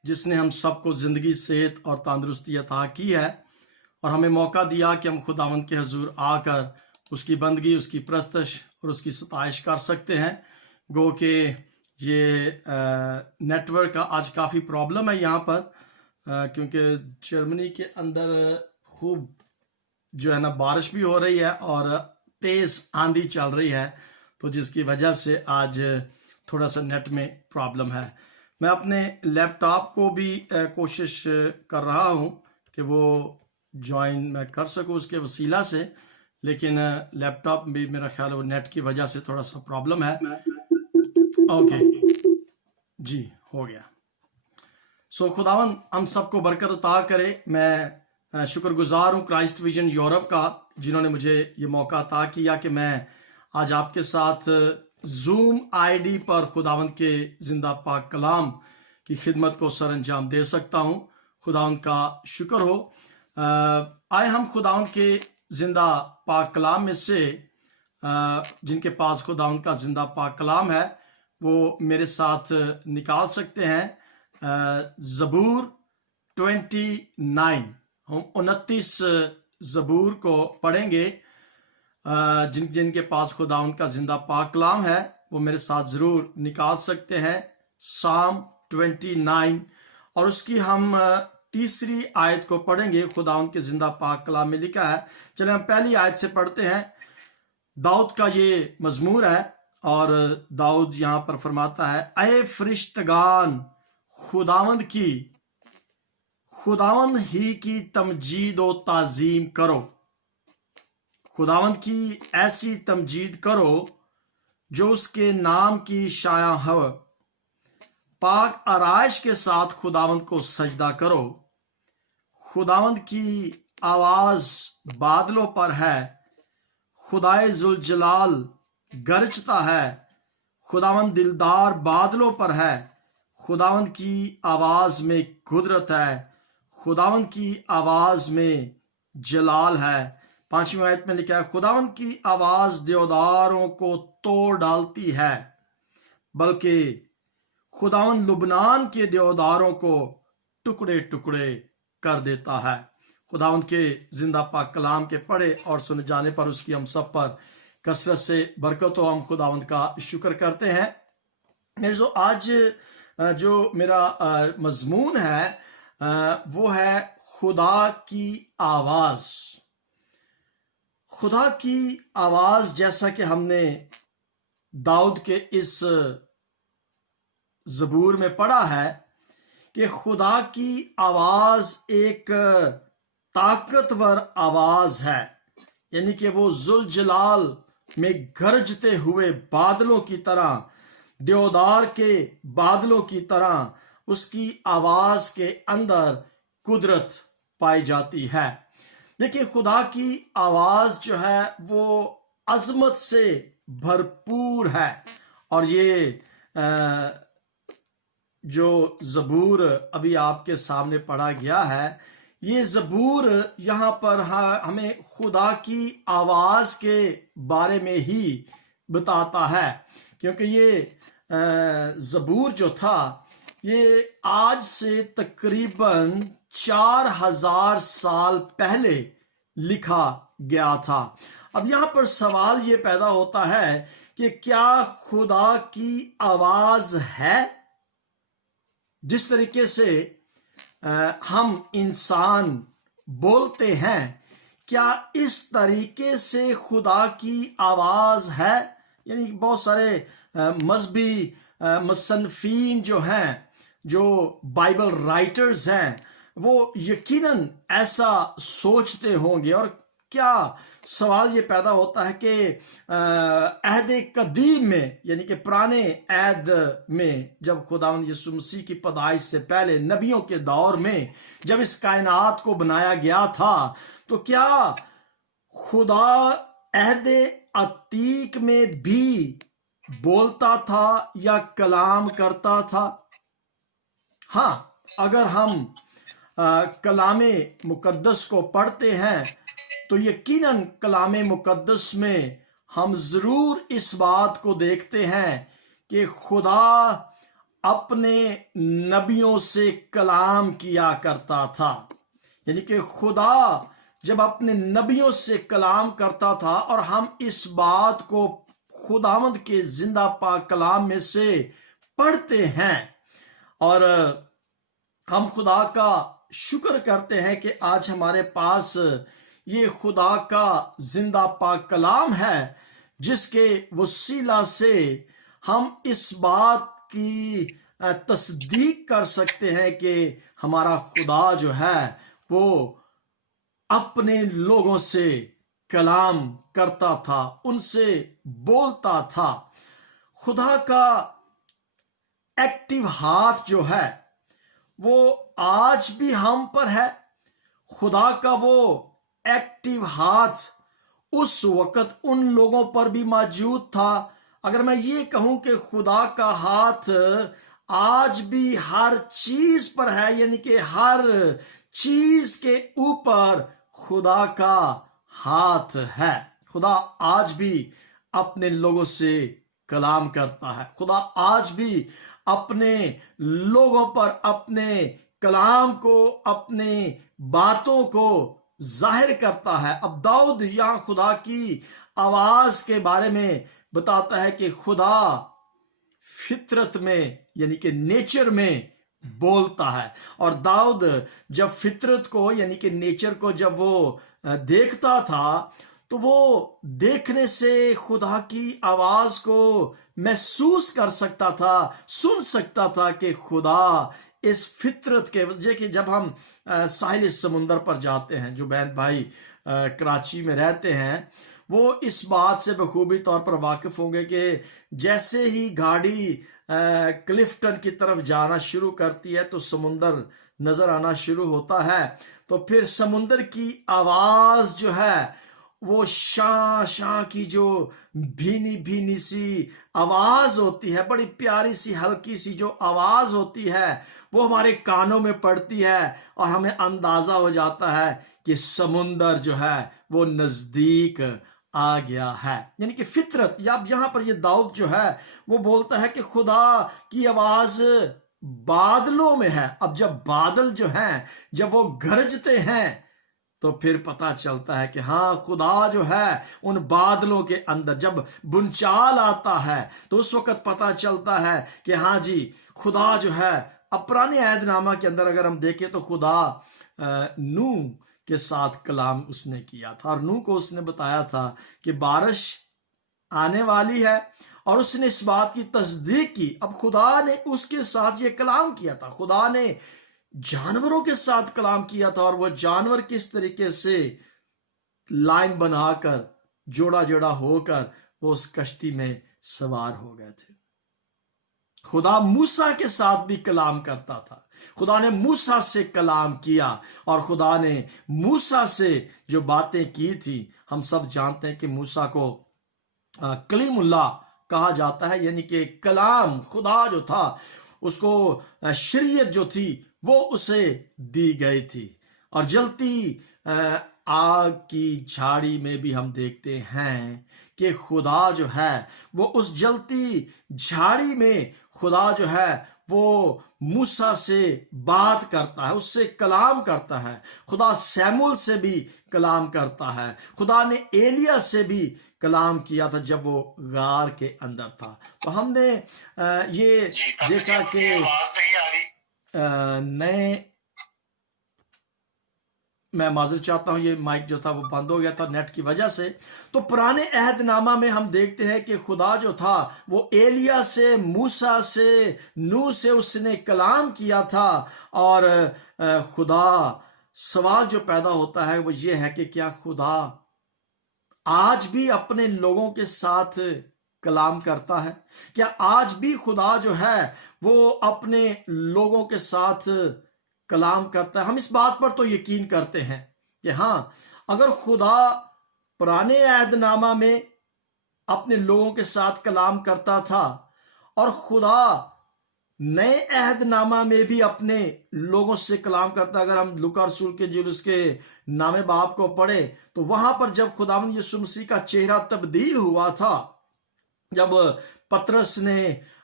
جس نے ہم سب کو زندگی، صحت اور تندرستی عطا کی ہے اور ہمیں موقع دیا کہ ہم خداوند کے حضور آ کر اس کی بندگی، اس کی پرستش اور اس کی ستائش کر سکتے ہیں۔ گو کہ یہ نیٹ ورک کا آج کافی پرابلم ہے یہاں پر، کیونکہ جرمنی کے اندر خوب جو ہے نا بارش بھی ہو رہی ہے اور تیز آندھی چل رہی ہے، تو جس کی وجہ سے آج تھوڑا سا نیٹ میں پرابلم ہے۔ میں اپنے لیپ ٹاپ کو بھی کوشش کر رہا ہوں کہ وہ جوائن میں کر سکوں اس کے وسیلہ سے، لیکن لیپ ٹاپ بھی میرا خیال ہے وہ نیٹ کی وجہ سے تھوڑا سا پرابلم ہے۔ اوکے جی، ہو گیا۔ خداوند ہم سب کو برکت عطا کرے۔ میں شکر گزار ہوں کرائسٹ ویژن یورپ کا، جنہوں نے مجھے یہ موقع عطا کیا کہ میں آج آپ کے ساتھ زوم آئی ڈی پر خداوند کے زندہ پاک کلام کی خدمت کو سر انجام دے سکتا ہوں۔ خداوند کا شکر ہو۔ آئے ہم خداوند کے زندہ پاک کلام میں سے جن کے پاس خداوند کا زندہ پاک کلام ہے وہ میرے ساتھ نکال سکتے ہیں۔ زبور 29، ہم 29 زبور کو پڑھیں گے۔ جن کے پاس خداوند کا زندہ پاک کلام ہے وہ میرے ساتھ ضرور نکال سکتے ہیں۔ سام 29 اور اس کی ہم تیسری آیت کو پڑھیں گے۔ خداوند کے زندہ پاک کلام میں لکھا ہے، چلیں ہم پہلی آیت سے پڑھتے ہیں۔ داؤد کا یہ مزمور ہے اور داؤد یہاں پر فرماتا ہے، اے فرشتگان خداوند ہی کی تمجید و تعظیم کرو، خداوند کی ایسی تمجید کرو جو اس کے نام کی شایع ہو، پاک آرائش کے ساتھ خداوند کو سجدہ کرو۔ خداوند کی آواز بادلوں پر ہے، خدائے ذوالجلال گرجتا ہے، خداوند دلدار بادلوں پر ہے، خداوند کی آواز میں قدرت ہے، خداوند کی آواز میں جلال ہے۔ 5ویں آیت میں لکھا ہے، خداوند کی آواز دیوداروں کو توڑ ڈالتی ہے، بلکہ خداوند لبنان کے دیوداروں کو ٹکڑے ٹکڑے کر دیتا ہے۔ خداوند کے زندہ پاک کلام کے پڑھے اور سنے جانے پر اس کی ہم سب پر کثرت سے برکت ہو۔ ہم خداوند کا شکر کرتے ہیں۔ آج جو میرا مضمون ہے وہ ہے خدا کی آواز۔ خدا کی آواز، جیسا کہ ہم نے داؤد کے اس زبور میں پڑھا ہے کہ خدا کی آواز ایک طاقتور آواز ہے، یعنی کہ وہ ذوالجلال میں گرجتے ہوئے بادلوں کی طرح، دیودار کے بادلوں کی طرح اس کی آواز کے اندر قدرت پائی جاتی ہے۔ دیکھیں، خدا کی آواز جو ہے وہ عظمت سے بھرپور ہے، اور یہ جو زبور ابھی آپ کے سامنے پڑھا گیا ہے، یہ زبور یہاں پر ہمیں خدا کی آواز کے بارے میں ہی بتاتا ہے، کیونکہ یہ زبور جو تھا یہ آج سے تقریباً 4000 سال پہلے لکھا گیا تھا۔ اب یہاں پر سوال یہ پیدا ہوتا ہے کہ کیا خدا کی آواز ہے؟ جس طریقے سے ہم انسان بولتے ہیں، کیا اس طریقے سے خدا کی آواز ہے؟ یعنی بہت سارے مذہبی مصنفین جو ہیں، جو بائبل رائٹرز ہیں، وہ یقیناً ایسا سوچتے ہوں گے۔ اور کیا سوال یہ پیدا ہوتا ہے کہ عہد قدیم میں، یعنی کہ پرانے عہد میں، جب خداوند یسوع مسیح کی پیدائش سے پہلے نبیوں کے دور میں جب اس کائنات کو بنایا گیا تھا، تو کیا خدا عہد عتیق میں بھی بولتا تھا یا کلام کرتا تھا؟ ہاں، اگر ہم کلام مقدس کو پڑھتے ہیں تو یقیناً کلام مقدس میں ہم ضرور اس بات کو دیکھتے ہیں کہ خدا अपने नबियों से कलाम किया करता था। यानी कि खुदा जब अपने नबियों से कलाम करता था, और हम इस बात को खुदावंद के जिंदा पाक कलाम में से पढ़ते हैं, और हम खुदा का शुक्र करते हैं कि आज हमारे पास ये खुदा का जिंदा पाक कलाम है, जिसके वसीला से हम इस बात की तस्दीक कर सकते हैं कि हमारा खुदा जो है वो अपने लोगों से कलाम करता था, उनसे बोलता था। खुदा का एक्टिव हाथ जो है वो आज भी हम पर है। खुदा का वो एक्टिव हाथ उस वक्त उन लोगों पर भी मौजूद था। अगर मैं ये कहूं कि खुदा का हाथ आज भी हर चीज पर है, यानी कि हर चीज के ऊपर खुदा का हाथ है। खुदा आज भी अपने लोगों से कलाम करता है। खुदा आज भी अपने लोगों पर अपने कलाम को, अपने बातों को जाहिर करता है। अब दाऊद यहां खुदा की आवाज के बारे में बताता है कि खुदा फितरत में, यानी कि नेचर में बोलता है। और दाऊद जब फितरत को, यानी कि नेचर को जब वो देखता था, तो वो देखने से खुदा की आवाज को महसूस कर सकता था, सुन सकता था कि खुदा इस फितरत के वजह कि जब हम साहिल समुंदर पर जाते हैं, जो बहन भाई कराची में रहते हैं वो इस बात से बखूबी तौर पर वाकिफ होंगे कि जैसे ही गाड़ी क्लिफ्टन की तरफ जाना शुरू करती है तो समुंदर नजर आना शुरू होता है। तो फिर समुंदर की आवाज जो है वो शां शां की जो भीनी भीनी सी आवाज होती है, बड़ी प्यारी सी हल्की सी जो आवाज होती है, वो हमारे कानों में पड़ती है और हमें अंदाजा हो जाता है कि समुंदर जो है वो नजदीक आ गया है। यानी कि फितरत, या यहां पर ये दाऊद जो है वो बोलता है कि खुदा की आवाज बादलों में है। अब जब बादल जो हैं जब वो गरजते हैं तो फिर पता चलता है कि हाँ, खुदा जो है उन बादलों के अंदर, जब बुनचाल आता है तो उस वक्त पता चलता है कि हाँ जी, खुदा जो है। अब पुराने अहदनामा के अंदर अगर हम देखें तो खुदा नूह के साथ कलाम उसने किया था, और नूह को उसने बताया था कि बारिश आने वाली है, और उसने इस बात की तस्दीक की। अब खुदा ने उसके साथ ये कलाम किया था। खुदा ने जानवरों के साथ कलाम किया था, और वो जानवर किस तरीके से लाइन बनाकर जोड़ा जोड़ा होकर वो उस कश्ती में सवार हो गए थे। खुदा मूसा के साथ भी कलाम करता था। खुदा ने मूसा से कलाम किया, और खुदा ने मूसा से जो बातें की थी, हम सब जानते हैं कि मूसा को कलीमुल्लाह कहा जाता है, यानी कि कलाम। खुदा जो था उसको शरीयत जो थी वो उसे दी गई थी। और जलती आग की झाड़ी में भी हम देखते हैं कि खुदा जो है वो उस जलती झाड़ी में खुदा जो है वो मूसा से बात करता है, उससे कलाम करता है। खुदा सैमुल से भी कलाम करता है। खुदा ने एलिया से भी कलाम किया था जब वो गार के अंदर था। तो हमने ये देखा कि नए, मैं माजूर चाहता हूं, ये माइक जो था वो बंद हो गया था नेट की वजह से। तो पुराने अहदनामा में हम देखते हैं कि खुदा जो था वो एलिया से, मूसा से, नूह से उसने कलाम किया था। और खुदा, सवाल जो पैदा होता है वो ये है कि क्या खुदा आज भी अपने लोगों के साथ कलाम करता है? क्या आज भी खुदा जो है वो अपने लोगों के साथ कलाम करता है? हम इस बात पर तो यकीन करते हैं कि हाँ, अगर खुदा पुराने अहदनामा में अपने लोगों के साथ कलाम करता था, और खुदा नए अहदनामा में भी अपने लोगों से कलाम करता। अगर हम लूका रसूल के जो उसके नामे बाप को पढ़े तो वहां पर जब खुदावंद यीशु मसीह का चेहरा तब्दील हुआ था, जब पतरस ने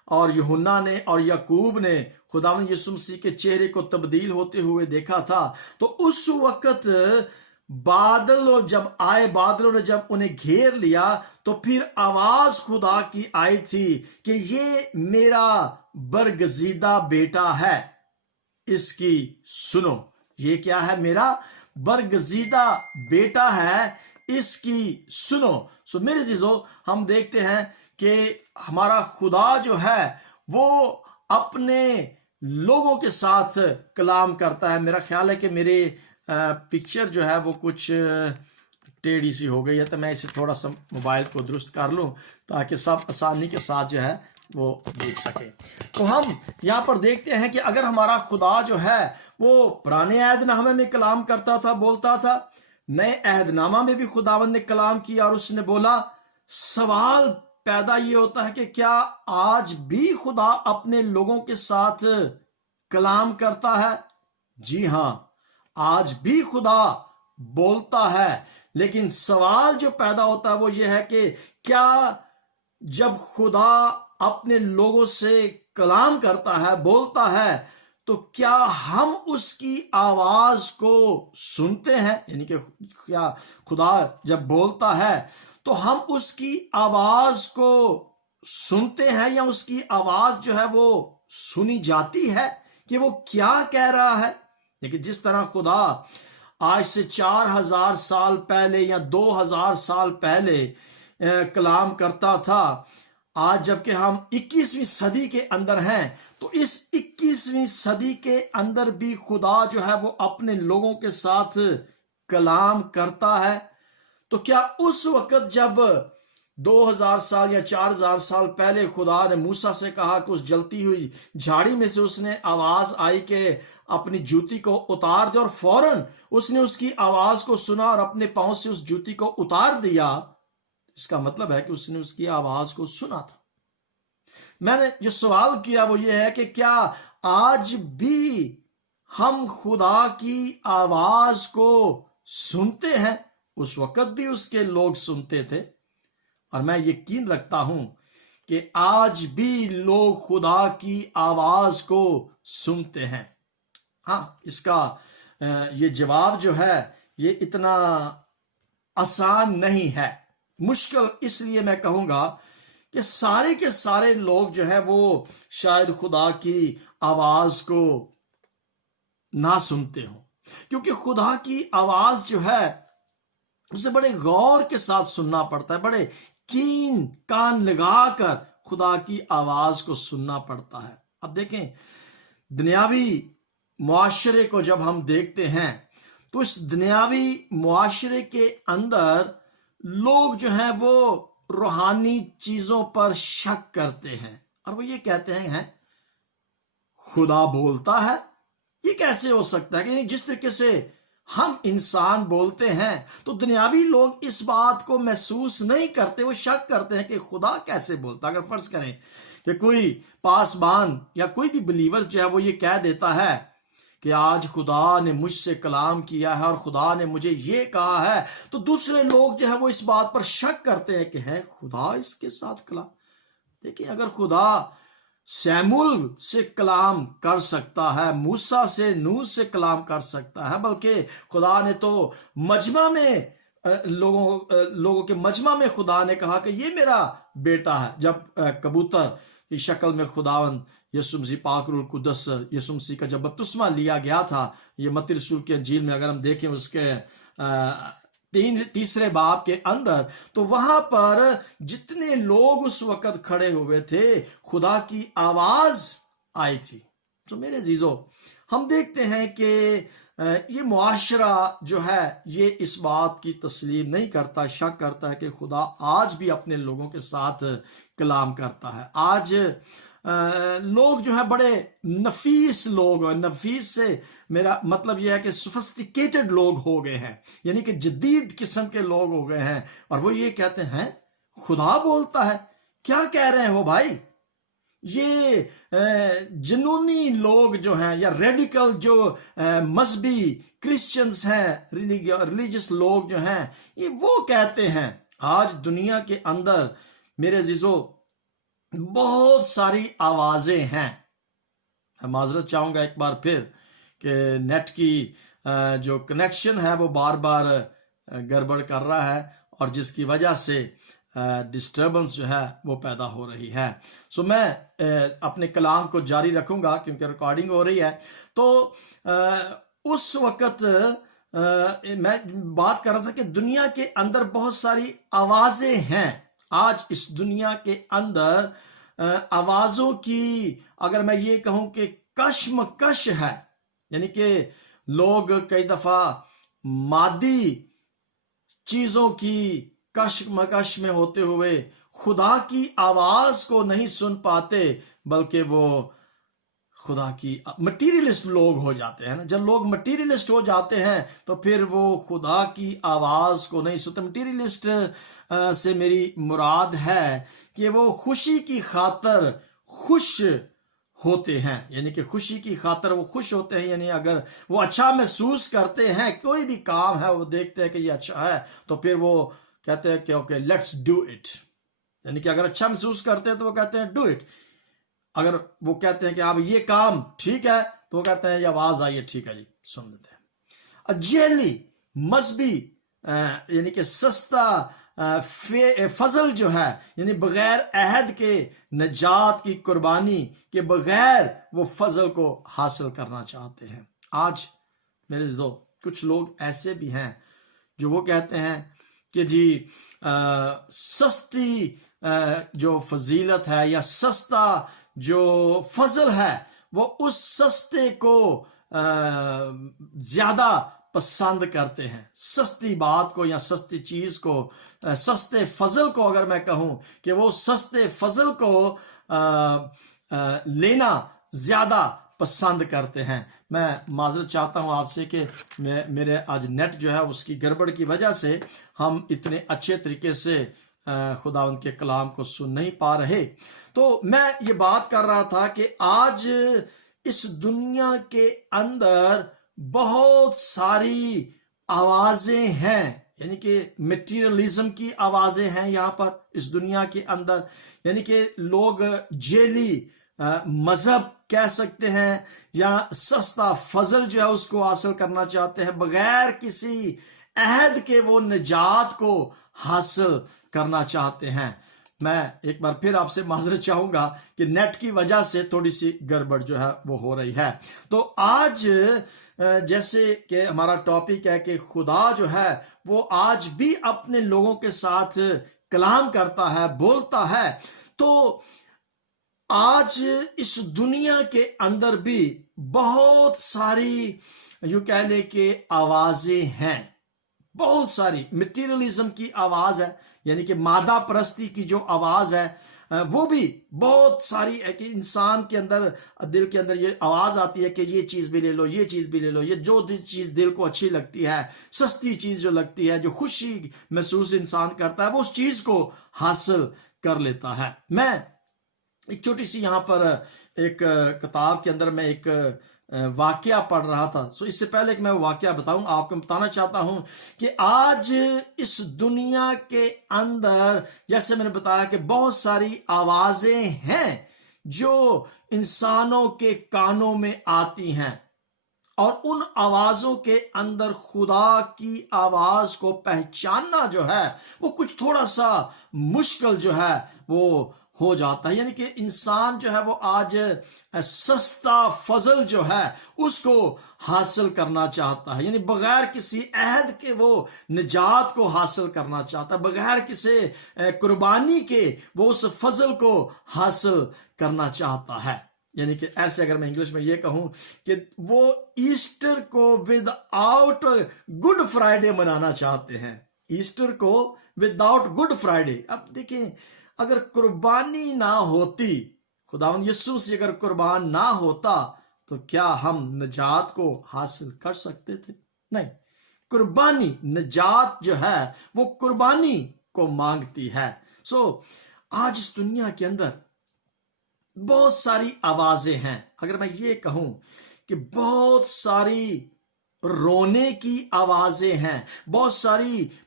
اور यूहन्ना ने और याकूब ने खुदावंद यीशु मसीह के चेहरे को तब्दील होते हुए देखा था, तो उस वक्त बादल जब आए, बादलों ने जब उन्हें घेर लिया, तो फिर आवाज खुदा की आई थी कि ये मेरा बरगजीदा बेटा है, इसकी सुनो। ये क्या है? मेरा बरगजीदा बेटा है, इसकी सुनो। सो मेरे जीजो, हम देखते हैं कि हमारा खुदा जो है वो अपने लोगों के साथ कलाम करता है। मेरा ख्याल है कि मेरे पिक्चर जो है वो कुछ टेढ़ी सी हो गई है, तो मैं इसे थोड़ा सा मोबाइल को दुरुस्त कर लूं ताकि सब आसानी के साथ जो है वो देख सके। तो हम यहाँ पर देखते हैं कि अगर हमारा खुदा जो है वो पुराने अहदनामे में कलाम करता था, बोलता था, नए अहदनामा में भी खुदावंद ने कलाम किया और उसने बोला, सवाल पैदा ये होता है कि क्या आज भी खुदा अपने लोगों के साथ कलाम करता है? जी हाँ, आज भी खुदा बोलता है, लेकिन सवाल जो पैदा होता है वो ये है कि क्या जब खुदा अपने लोगों से कलाम करता है, बोलता है, तो क्या हम उसकी आवाज को सुनते हैं? यानी कि क्या खुदा जब बोलता है तो हम उसकी आवाज को सुनते हैं, या उसकी आवाज जो है वो सुनी जाती है कि वो क्या कह रहा है? लेकिन जिस तरह खुदा आज से 4000 साल पहले या 2000 साल पहले कलाम करता था, आज जबकि हम 21वीं सदी के अंदर हैं, तो इस 21वीं सदी के अंदर भी खुदा जो है वो अपने लोगों के साथ कलाम करता है। तो क्या उस वक्त जब 2000 साल या 4000 साल पहले खुदा ने मूसा से कहा कि उस जलती हुई झाड़ी में से उसने आवाज आई कि अपनी जूती को उतार दे, और फौरन उसने उसकी आवाज को सुना और अपने पांव से उस जूती को उतार दिया, इसका मतलब है कि उसने उसकी आवाज को सुना था। मैंने जो सवाल किया वो ये है कि क्या आज भी हम खुदा की आवाज को सुनते हैं? उस वक्त भी उसके लोग सुनते थे, और मैं यकीन रखता हूं कि आज भी लोग खुदा की आवाज को सुनते हैं। हाँ, इसका ये जवाब जो है ये इतना आसान नहीं है, मुश्किल इसलिए मैं कहूंगा कि सारे के सारे लोग जो है वो शायद खुदा की आवाज को ना सुनते हो, क्योंकि खुदा की आवाज जो है उसे बड़े गौर के साथ सुनना पड़ता है, बड़े कीन कान लगाकर खुदा की आवाज को सुनना पड़ता है। अब देखें, दुनियावी मुआशरे को जब हम देखते हैं तो इस दुनियावी मुआशरे के अंदर लोग जो हैं वो रूहानी चीजों पर शक करते हैं, और वो ये कहते हैं खुदा बोलता है, ये कैसे हो सकता है? कि जिस तरीके से हम इंसान बोलते हैं तो दुनियावी लोग इस बात को महसूस नहीं करते, वो शक करते हैं कि खुदा कैसे बोलता। अगर फर्ज करें कि कोई पासबान या कोई भी बिलीवर जो है वो ये कह देता है कि आज खुदा ने मुझसे कलाम किया है और खुदा ने मुझे ये कहा है, तो दूसरे लोग जो है वो इस बात पर शक करते हैं कि है खुदा इसके साथ कलाम। देखिए, अगर खुदा सैमुल से कलाम कर सकता है, मूसा से, नूह से कलाम कर सकता है, बल्कि खुदा ने तो मजमा में लोगों के मजमा में खुदा ने कहा कि ये मेरा बेटा है। जब कबूतर की शक्ल में खुदावंद यीशु मसीह पाक रूह कुद्दस यीशु मसीह का जब बपतिस्मा लिया गया था, ये मत्ती रसूल की अंजील में अगर हम देखें उसके तीसरे बाब के अंदर, तो वहां पर जितने लोग उस वक्त खड़े हुए थे, खुदा की आवाज आई थी। तो मेरे जीजो, हम देखते हैं कि ये मुआशरा जो है ये इस बात की तस्लीम नहीं करता, शक करता है कि खुदा आज भी अपने लोगों के साथ कलाम करता है। आज लोग जो है बड़े नफीस लोग, नफीस से मेरा मतलब यह है कि सोफिस्टिकेटेड लोग हो गए हैं, यानी कि जदीद किस्म के लोग हो गए हैं, और वो ये कहते हैं खुदा बोलता है। क्या कह रहे हो भाई? ये जुनूनी लोग जो हैं या रेडिकल जो मजहबी क्रिश्चियंस हैं, रिलीजियस लोग जो हैं, ये वो कहते हैं। आज दुनिया के अंदर मेरे अजीजों बहुत सारी आवाजें हैं। मैं माजरत चाहूंगा एक बार फिर कि नेट की जो कनेक्शन है वो बार बार गड़बड़ कर रहा है और जिसकी वजह से डिस्टर्बेंस जो है वो पैदा हो रही है। सो मैं अपने कलाम को जारी रखूंगा क्योंकि रिकॉर्डिंग हो रही है। तो उस वक्त मैं बात कर रहा था कि दुनिया के अंदर बहुत सारी आवाजें हैं। आज इस दुनिया के अंदर आवाजों की अगर मैं ये कहूं कि कश्मकश है, यानी कि लोग कई दफा मादी चीजों की कश्मकश में होते हुए खुदा की आवाज को नहीं सुन पाते, बल्कि वो खुदा की मटीरियलिस्ट लोग हो जाते हैं ना। जब लोग मटीरियलिस्ट हो जाते हैं तो फिर वो खुदा की आवाज को नहीं सुनते। मटीरियलिस्ट से मेरी मुराद है कि वो खुशी की खातर खुश होते हैं, यानी कि खुशी की खातर वो खुश होते हैं। यानी अगर वो अच्छा महसूस करते हैं, कोई भी काम है वो देखते हैं कि ये अच्छा है, तो फिर वो कहते हैं कि ओके लेट्स डू इट। यानी कि अगर अच्छा महसूस करते हैं तो वो कहते हैं डू इट। अगर वो कहते हैं कि आप ये काम ठीक है तो वो कहते हैं ये आवाज आई है, ठीक है जी सुन लेते हैं। अजेली मजहबी यानी कि सस्ता फजल जो है, यानी बगैर अहद के नजात की कुर्बानी के बगैर वो फजल को हासिल करना चाहते हैं। आज मेरे जो कुछ लोग ऐसे भी हैं जो वो कहते हैं कि जी सस्ती जो फजीलत है या सस्ता जो फजल है वो उस सस्ते को ज्यादा पसंद करते हैं। सस्ती बात को या सस्ती चीज को, सस्ते फजल को अगर मैं कहूं कि वो सस्ते फजल को लेना ज्यादा पसंद करते हैं। मैं माजरत चाहता हूं आपसे कि मेरे आज नेट जो है उसकी गड़बड़ की वजह से हम इतने अच्छे तरीके से खुदावंद के कलाम को सुन नहीं पा रहे। तो मैं ये बात कर रहा था कि आज इस दुनिया के अंदर बहुत सारी आवाजें हैं, यानी कि मटीरियलिज्म की आवाजें हैं यहाँ पर इस दुनिया के अंदर। यानी कि लोग जेली मजहब कह सकते हैं या सस्ता फजल जो है उसको हासिल करना चाहते हैं, बगैर किसी अहद के वो निजात को हासिल करना चाहते हैं। मैं एक बार फिर आपसे माजरत चाहूंगा कि नेट की वजह से थोड़ी सी गड़बड़ जो है वो हो रही है। तो आज जैसे कि हमारा टॉपिक है कि खुदा जो है वो आज भी अपने लोगों के साथ कलाम करता है, बोलता है। तो आज इस दुनिया के अंदर भी बहुत सारी यूं कह ले कि आवाजें हैं, बहुत सारी। मटीरियलिज्म की आवाज है, यानी कि मादा परस्ती की जो आवाज है वो भी बहुत सारी है कि इंसान के अंदर, दिल के अंदर ये आवाज आती है कि ये चीज भी ले लो, ये चीज भी ले लो। ये जो चीज दिल को अच्छी लगती है, सस्ती चीज जो लगती है, जो खुशी महसूस इंसान करता है, वो उस चीज को हासिल कर लेता है। मैं एक छोटी सी यहाँ पर एक किताब के अंदर मैं एक वाकया पढ़ रहा था। सो इससे पहले कि मैं वाकया बताऊं, आपको बताना चाहता हूं कि आज इस दुनिया के अंदर जैसे मैंने बताया कि बहुत सारी आवाजें हैं जो इंसानों के कानों में आती हैं, और उन आवाजों के अंदर खुदा की आवाज को पहचानना जो है वो कुछ थोड़ा सा मुश्किल जो है वो हो जाता है। यानी कि इंसान जो है वो आज सस्ता फजल जो है उसको हासिल करना चाहता है, यानी बगैर किसी अहद के वो निजात को हासिल करना चाहता है, बगैर किसी कुर्बानी के वो उस फजल को हासिल करना चाहता है। यानी कि ऐसे अगर मैं इंग्लिश में ये कहूं कि वो ईस्टर को विदाउट गुड फ्राइडे मनाना चाहते हैं, ईस्टर को विदाउट गुड फ्राइडे। अब देखें, अगर कुर्बानी ना होती, खुदावंद यीशु मसीह अगर कुर्बान ना होता तो क्या हम निजात को हासिल कर सकते थे? नहीं। कुर्बानी, निजात जो है वो कुर्बानी को मांगती है। सो आज इस दुनिया के अंदर बहुत सारी आवाजें हैं। अगर मैं ये कहूं कि बहुत सारी रोने की आवाजें हैं, बहुत सारी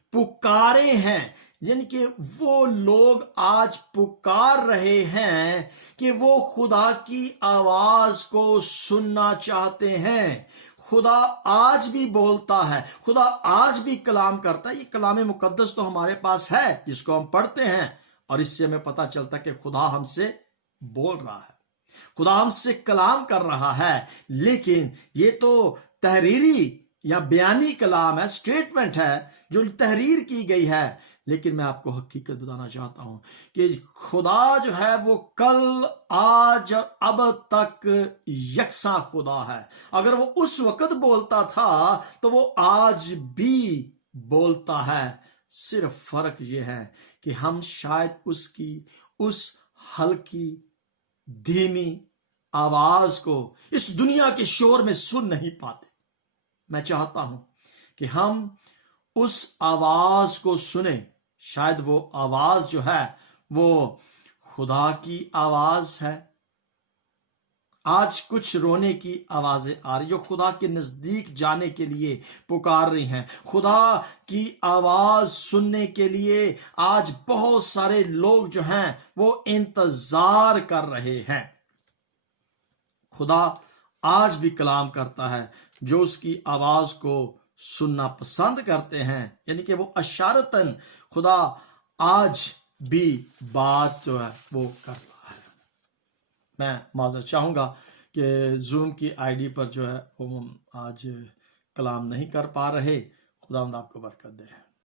पुकारे हैं, यानी कि वो लोग आज पुकार रहे हैं कि वो खुदा की आवाज को सुनना चाहते हैं। खुदा आज भी बोलता है, खुदा आज भी कलाम करता है। ये कलाम मुकद्दस तो हमारे पास है जिसको हम पढ़ते हैं, और इससे हमें पता चलता है कि खुदा हमसे बोल रहा है, खुदा हमसे कलाम कर रहा है। लेकिन ये तो तहरीरी या बयानी कलाम है, स्टेटमेंट है जो तहरीर की गई है। लेकिन मैं आपको हकीकत बताना चाहता हूं कि खुदा जो है वो कल, आज और अब तक यकसा खुदा है। अगर वो उस वक्त बोलता था तो वो आज भी बोलता है। सिर्फ फर्क ये है कि हम शायद उसकी उस हल्की धीमी आवाज को इस दुनिया के शोर में सुन नहीं पाते। मैं चाहता हूं कि हम उस आवाज को सुने। शायद वो आवाज जो है वो खुदा की आवाज है। आज कुछ रोने की आवाजें आ रही जो खुदा के नजदीक जाने के लिए पुकार रही हैं। खुदा की आवाज सुनने के लिए आज बहुत सारे लोग जो हैं वो इंतजार कर रहे हैं। खुदा आज भी कलाम करता है। जो उसकी आवाज को सुनना पसंद करते हैं, यानी कि वो अशारतन खुदा आज भी बात जो है वो करता है। मैं माजरत चाहूँगा कि जूम की आईडी पर जो है वो हम आज कलाम नहीं कर पा रहे। खुदा आपको बरकत दे।